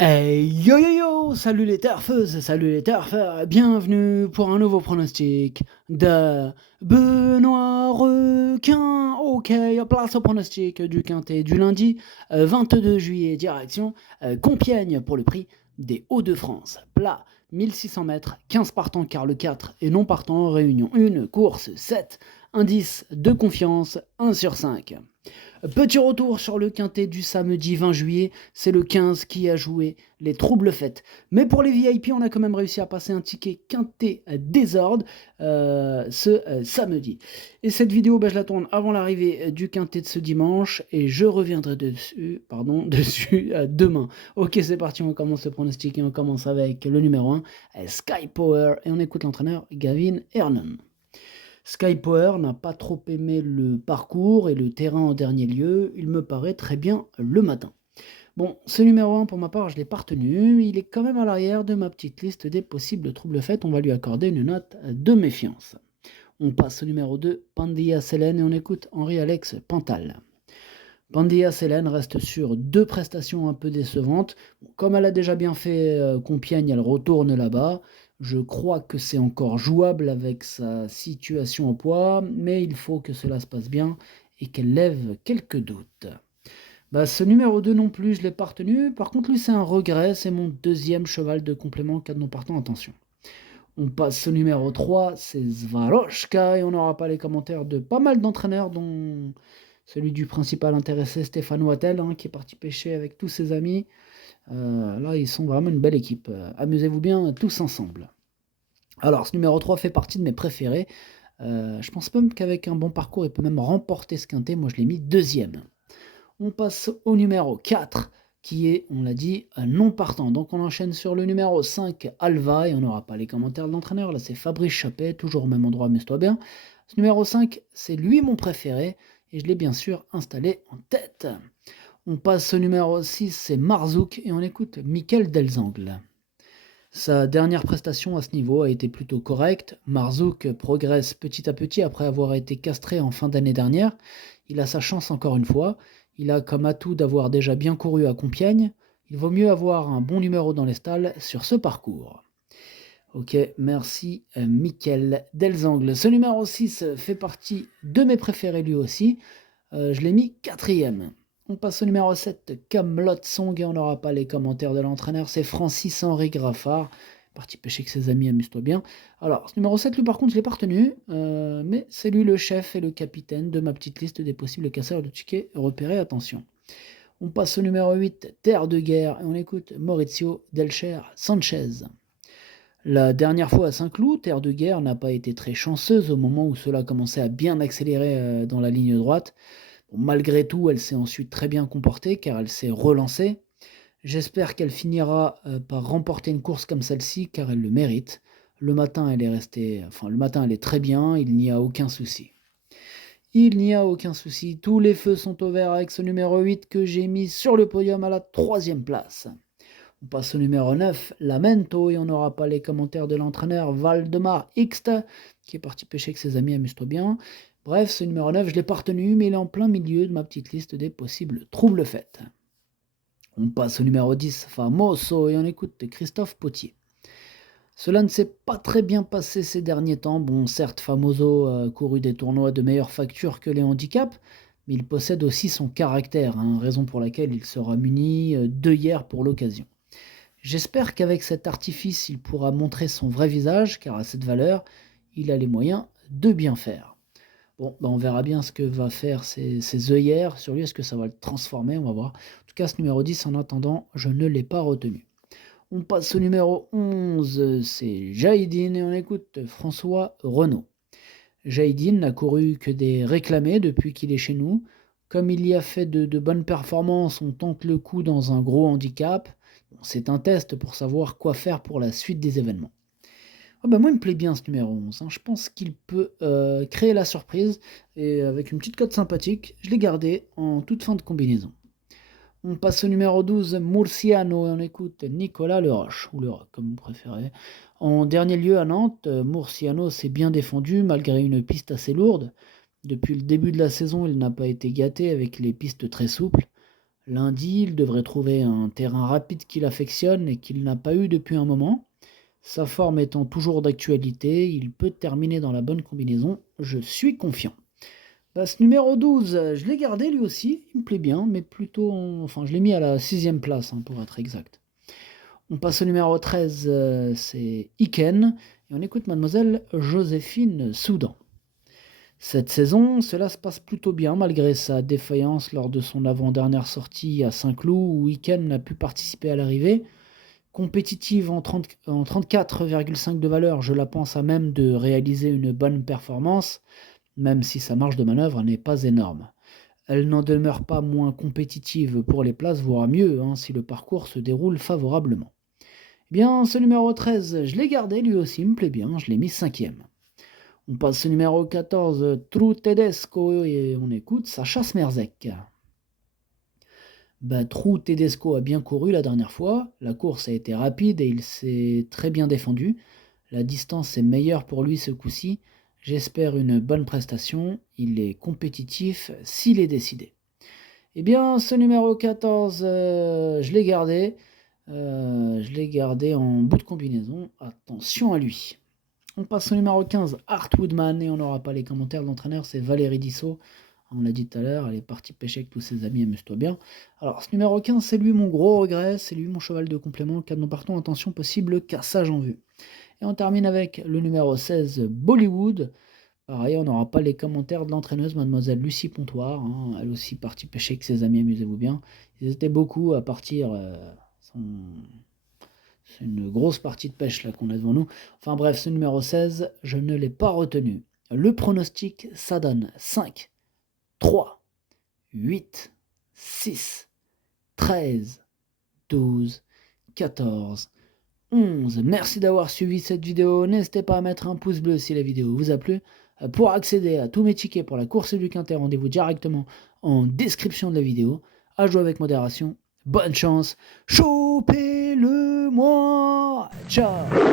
Hey yo yo yo, salut les turfeuses, salut les turfeurs, bienvenue pour un nouveau pronostic de Benoît Requin. Ok, place au pronostic du quintet du lundi 22 juillet, direction Compiègne pour le prix des Hauts-de-France. Plat 1600 mètres, 15 partants car le 4 et non partant, réunion 1, course 7, indice de confiance 1 sur 5. Petit retour sur le quintet du samedi 20 juillet, c'est le 15 qui a joué les troubles fêtes. Mais pour les VIP, on a quand même réussi à passer un ticket quintet désordre ce samedi. Et cette vidéo, je la tourne avant l'arrivée du quintet de ce dimanche et je reviendrai dessus demain. Ok, c'est parti, on commence le pronostic et on commence avec le numéro 1, Sky Power, et on écoute l'entraîneur Gavin Hernon. Sky Power n'a pas trop aimé le parcours et le terrain en dernier lieu, il me paraît très bien le matin. Bon, ce numéro 1 pour ma part, je ne l'ai pas retenu, il est quand même à l'arrière de ma petite liste des possibles troubles faits, on va lui accorder une note de méfiance. On passe au numéro 2, Pandia Selen, et on écoute Henri-Alex Pantal. Pandia Selen reste sur deux prestations un peu décevantes. Comme elle a déjà bien fait Compiègne, elle retourne là-bas. Je crois que c'est encore jouable avec sa situation au poids, mais il faut que cela se passe bien et qu'elle lève quelques doutes. Ce numéro 2 non plus, je ne l'ai pas retenu. Par contre, lui, c'est un regret. C'est mon deuxième cheval de complément, 4 non partant, attention. On passe au numéro 3, c'est Zvaroshka, et on n'aura pas les commentaires de pas mal d'entraîneurs, dont celui du principal intéressé, Stéphane Wattel, qui est parti pêcher avec tous ses amis. Là, ils sont vraiment une belle équipe. Amusez-vous bien tous ensemble. Alors, ce numéro 3 fait partie de mes préférés. Je pense même qu'avec un bon parcours, il peut même remporter ce quintet. Moi, je l'ai mis deuxième. On passe au numéro 4, qui est, on l'a dit, non partant. Donc on enchaîne sur le numéro 5, Alva, et on n'aura pas les commentaires de l'entraîneur. Là, c'est Fabrice Chappet, toujours au même endroit, amuse-toi bien. Ce numéro 5, c'est lui mon préféré, et je l'ai bien sûr installé en tête. On passe au numéro 6, c'est Marzouk, et on écoute Michael Delzangle. Sa dernière prestation à ce niveau a été plutôt correcte. Marzouk progresse petit à petit après avoir été castré en fin d'année dernière. Il a sa chance encore une fois. Il a comme atout d'avoir déjà bien couru à Compiègne. Il vaut mieux avoir un bon numéro dans les stalles sur ce parcours. Ok, merci Mickaël Delzangle. Ce numéro 6 fait partie de mes préférés lui aussi. Je l'ai mis quatrième. On passe au numéro 7, Camelot Song, et on n'aura pas les commentaires de l'entraîneur. C'est Francis-Henri Graffard. Parti pêcher avec ses amis, amuse-toi bien. Alors, ce numéro 7, lui par contre, je ne l'ai pas retenu, mais c'est lui le chef et le capitaine de ma petite liste des possibles casseurs de tickets repérés. Attention. On passe au numéro 8, Terre de guerre, et on écoute Maurizio Delcher Sanchez. La dernière fois à Saint-Cloud, Terre de guerre n'a pas été très chanceuse au moment où cela commençait à bien accélérer dans la ligne droite. Bon, malgré tout, elle s'est ensuite très bien comportée car elle s'est relancée. J'espère qu'elle finira par remporter une course comme celle-ci car elle le mérite. Le matin, le matin, elle est très bien, il n'y a aucun souci. Il n'y a aucun souci, tous les feux sont au vert avec ce numéro 8 que j'ai mis sur le podium à la 3e place. On passe au numéro 9, Lamento, et on n'aura pas les commentaires de l'entraîneur Valdemar Xt, qui est parti pêcher avec ses amis, amuse-toi bien. Bref, ce numéro 9, je ne l'ai pas retenu, mais il est en plein milieu de ma petite liste des possibles troubles faits. On passe au numéro 10, Famoso, et on écoute Christophe Potier. Cela ne s'est pas très bien passé ces derniers temps. Bon, certes, Famoso a couru des tournois de meilleure facture que les handicaps, mais il possède aussi son caractère, raison pour laquelle il sera muni d'œillères pour l'occasion. J'espère qu'avec cet artifice, il pourra montrer son vrai visage, car à cette valeur, il a les moyens de bien faire. Bon, on verra bien ce que va faire ces œillères sur lui, est-ce que ça va le transformer, on va voir. En tout cas, ce numéro 10, en attendant, je ne l'ai pas retenu. On passe au numéro 11, c'est Jaïdine, et on écoute François Renaud. Jaïdine n'a couru que des réclamés depuis qu'il est chez nous. Comme il y a fait de bonnes performances, on tente le coup dans un gros handicap. Bon, c'est un test pour savoir quoi faire pour la suite des événements. Moi, il me plaît bien ce numéro 11. Je pense qu'il peut créer la surprise. Et avec une petite cote sympathique, je l'ai gardé en toute fin de combinaison. On passe au numéro 12, Murciano, et on écoute Nicolas Leroche, ou Leroc, comme vous préférez. En dernier lieu à Nantes, Murciano s'est bien défendu malgré une piste assez lourde. Depuis le début de la saison, il n'a pas été gâté avec les pistes très souples. Lundi, il devrait trouver un terrain rapide qu'il affectionne et qu'il n'a pas eu depuis un moment. Sa forme étant toujours d'actualité, il peut terminer dans la bonne combinaison, je suis confiant. Ce numéro 12, je l'ai gardé lui aussi, il me plaît bien, mais plutôt, enfin je l'ai mis à la 6e place pour être exact. On passe au numéro 13, c'est Iken, et on écoute mademoiselle Joséphine Soudan. Cette saison, cela se passe plutôt bien malgré sa défaillance lors de son avant-dernière sortie à Saint-Cloud où Iken n'a pu participer à l'arrivée. Compétitive en 34,5 de valeur, je la pense à même de réaliser une bonne performance, même si sa marge de manœuvre n'est pas énorme. Elle n'en demeure pas moins compétitive pour les places, voire mieux, si le parcours se déroule favorablement. Eh bien, ce numéro 13, je l'ai gardé, lui aussi, il me plaît bien, je l'ai mis 5e. On passe au numéro 14, True Tedesco, et on écoute Sacha Smerzek. True Tedesco a bien couru la dernière fois, la course a été rapide et il s'est très bien défendu. La distance est meilleure pour lui ce coup-ci. J'espère une bonne prestation, il est compétitif s'il est décidé. Eh bien, ce numéro 14, je l'ai gardé. Je l'ai gardé en bout de combinaison. Attention à lui. On passe au numéro 15, Art Woodman, et on n'aura pas les commentaires de l'entraîneur, c'est Valérie Dissot. On l'a dit tout à l'heure, elle est partie pêcher avec tous ses amis, amuse-toi bien. Alors, ce numéro 15, c'est lui mon gros regret, c'est lui mon cheval de complément, car nous partons, attention, possible cassage en vue. Et on termine avec le numéro 16, Bollywood. Pareil, on n'aura pas les commentaires de l'entraîneuse, mademoiselle Lucie Pontoire, elle aussi partie pêcher avec ses amis, amusez-vous bien. Ils étaient beaucoup à partir... C'est une grosse partie de pêche là qu'on a devant nous. Enfin bref, ce numéro 16, je ne l'ai pas retenu. Le pronostic, ça donne 5, 3, 8, 6, 13, 12, 14, 11. Merci d'avoir suivi cette vidéo. N'hésitez pas à mettre un pouce bleu si la vidéo vous a plu. Pour accéder à tous mes tickets pour la course du Quintet, rendez-vous directement en description de la vidéo. À jouer avec modération. Bonne chance. Chopez-le moi. Ciao.